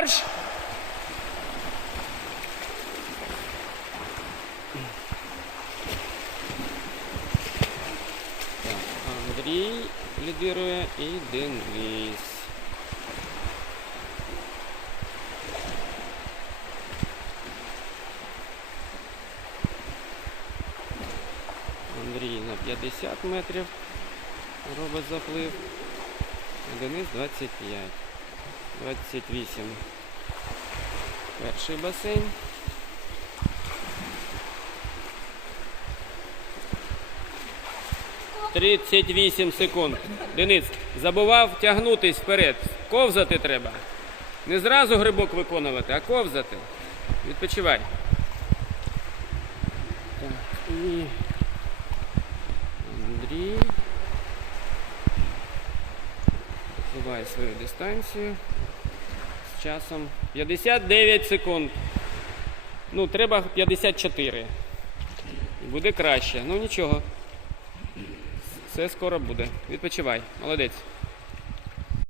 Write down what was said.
Марш! Андрій лідирує і Денис. Андрій на 50 метрів робить заплив. а Денис 25. 28. Перший басейн. Тридцять вісім секунд. Денис, забував тягнутись вперед. Ковзати треба. Не зразу грибок виконувати, а ковзати. Відпочивай. Так, і Андрій. Допливає свою дистанцію часом 59 секунд. Ну, треба 54. Буде краще. Ну нічого. Все скоро буде. Відпочивай. Молодець.